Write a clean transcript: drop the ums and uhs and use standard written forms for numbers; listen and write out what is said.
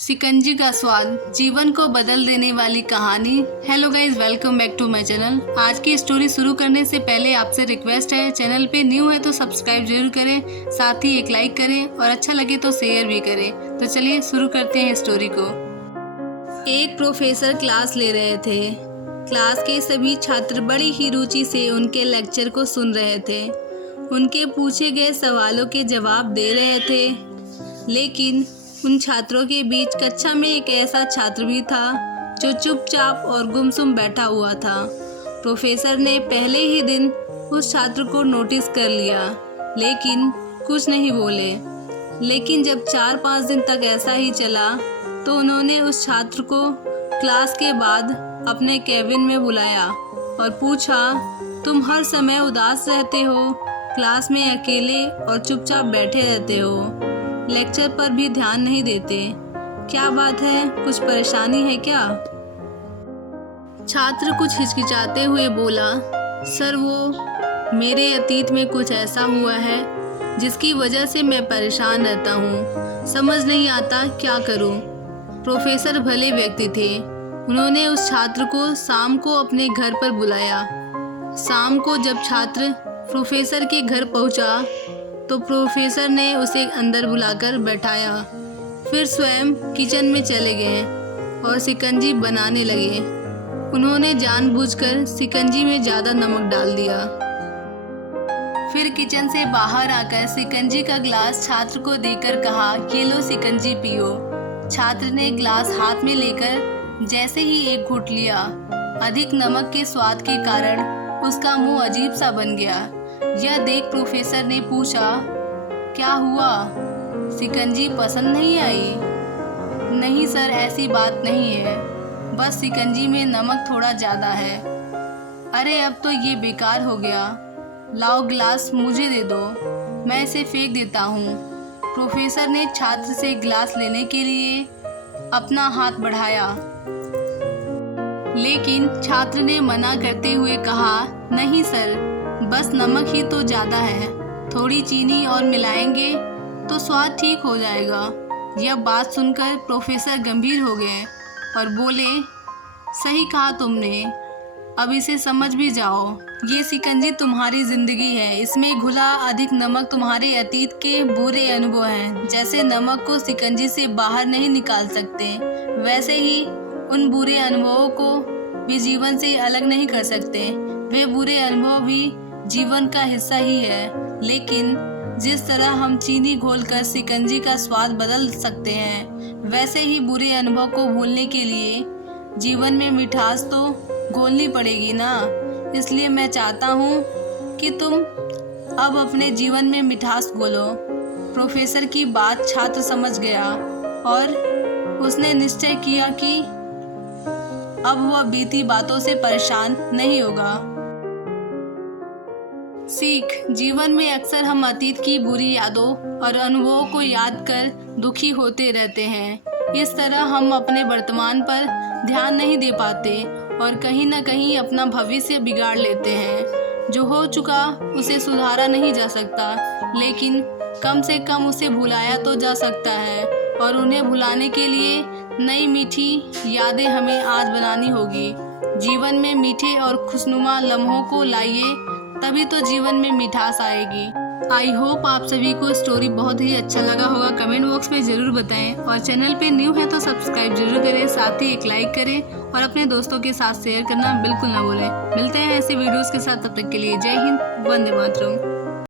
शिकंजी का स्वाद, जीवन को बदल देने वाली कहानी। Hello guys, welcome back to my channel. आज की स्टोरी शुरू करने से पहले आपसे रिक्वेस्ट है, चैनल पे न्यू है तो सब्सक्राइब जरूर करें, साथ ही एक लाइक करें और अच्छा लगे तो शेयर भी करें। तो चलिए शुरू करते हैं स्टोरी को। एक प्रोफेसर क्लास ले रहे थे। क्लास के सभी छात्र बड़ी ही रुचि से उनके लेक्चर को सुन रहे थे। उनके पूछे गए सवालों के जवाब दे रहे थे, लेकिन उन छात्रों के बीच कक्षा में एक ऐसा छात्र भी था जो चुपचाप और गुमसुम बैठा हुआ था। प्रोफेसर ने पहले ही दिन उस छात्र को नोटिस कर लिया, लेकिन कुछ नहीं बोले। लेकिन जब 4-5 दिन तक ऐसा ही चला तो उन्होंने उस छात्र को क्लास के बाद अपने केबिन में बुलाया और पूछा, तुम हर समय उदास रहते हो, क्लास में अकेले और चुपचाप बैठे रहते हो, लेक्चर पर भी ध्यान नहीं देते, क्या बात है, कुछ परेशानी है क्या? छात्र कुछ हिचकिचाते हुए बोला, सर वो मेरे अतीत में कुछ ऐसा हुआ है जिसकी वजह से मैं परेशान रहता हूँ, समझ नहीं आता क्या करूँ। प्रोफेसर भले व्यक्ति थे। उन्होंने उस छात्र को शाम को अपने घर पर बुलाया। शाम को जब छात्र प्रोफेसर के घर पहुँचा तो प्रोफेसर ने उसे अंदर बुलाकर बैठाया, फिर स्वयं किचन में चले गए और शिकंजी बनाने लगे। उन्होंने जानबूझकर शिकंजी में ज़्यादा नमक डाल दिया। फिर किचन से बाहर आकर शिकंजी का ग्लास छात्र को देकर कहा, ये लो शिकंजी पियो। छात्र ने ग्लास हाथ में लेकर जैसे ही एक घूंट लिया, अधिक नमक के स्वाद के कारण उसका मुंह अजीब सा बन गया। यह देख प्रोफेसर ने पूछा, क्या हुआ, शिकंजी पसंद नहीं आई? नहीं सर, ऐसी बात नहीं है, बस शिकंजी में नमक थोड़ा ज़्यादा है। अरे अब तो ये बेकार हो गया, लाओ ग्लास मुझे दे दो, मैं इसे फेंक देता हूँ। प्रोफेसर ने छात्र से ग्लास लेने के लिए अपना हाथ बढ़ाया, लेकिन छात्र ने मना करते हुए कहा, नहीं सर, बस नमक ही तो ज़्यादा है, थोड़ी चीनी और मिलाएंगे तो स्वाद ठीक हो जाएगा। यह बात सुनकर प्रोफेसर गंभीर हो गए और बोले, सही कहा तुमने, अब इसे समझ भी जाओ। ये शिकंजी तुम्हारी ज़िंदगी है, इसमें घुला अधिक नमक तुम्हारे अतीत के बुरे अनुभव हैं। जैसे नमक को शिकंजी से बाहर नहीं निकाल सकते, वैसे ही उन बुरे अनुभवों को भी जीवन से अलग नहीं कर सकते। वे बुरे अनुभव भी जीवन का हिस्सा ही है, लेकिन जिस तरह हम चीनी घोलकर शिकंजी का स्वाद बदल सकते हैं, वैसे ही बुरे अनुभव को भूलने के लिए जीवन में मिठास तो घोलनी पड़ेगी ना। इसलिए मैं चाहता हूँ कि तुम अब अपने जीवन में मिठास घोलो। प्रोफेसर की बात छात्र समझ गया और उसने निश्चय किया कि अब वह बीती बातों से परेशान नहीं होगा। सीख, जीवन में अक्सर हम अतीत की बुरी यादों और अनुभवों को याद कर दुखी होते रहते हैं। इस तरह हम अपने वर्तमान पर ध्यान नहीं दे पाते और कहीं न कहीं अपना भविष्य बिगाड़ लेते हैं। जो हो चुका उसे सुधारा नहीं जा सकता, लेकिन कम से कम उसे भुलाया तो जा सकता है, और उन्हें भुलाने के लिए नई मीठी यादें हमें आज बनानी होगी। जीवन में मीठे और खुशनुमा लम्हों को लाइए, तभी तो जीवन में मिठास आएगी। आई होप आप सभी को स्टोरी बहुत ही अच्छा लगा होगा। कमेंट बॉक्स में ज़रूर बताएं और चैनल पे न्यू है तो सब्सक्राइब जरूर करें, साथ ही एक लाइक करें और अपने दोस्तों के साथ शेयर करना बिल्कुल ना भूलें। मिलते हैं ऐसे वीडियोस के साथ, तब तक के लिए जय हिंद, वंदे मातरम।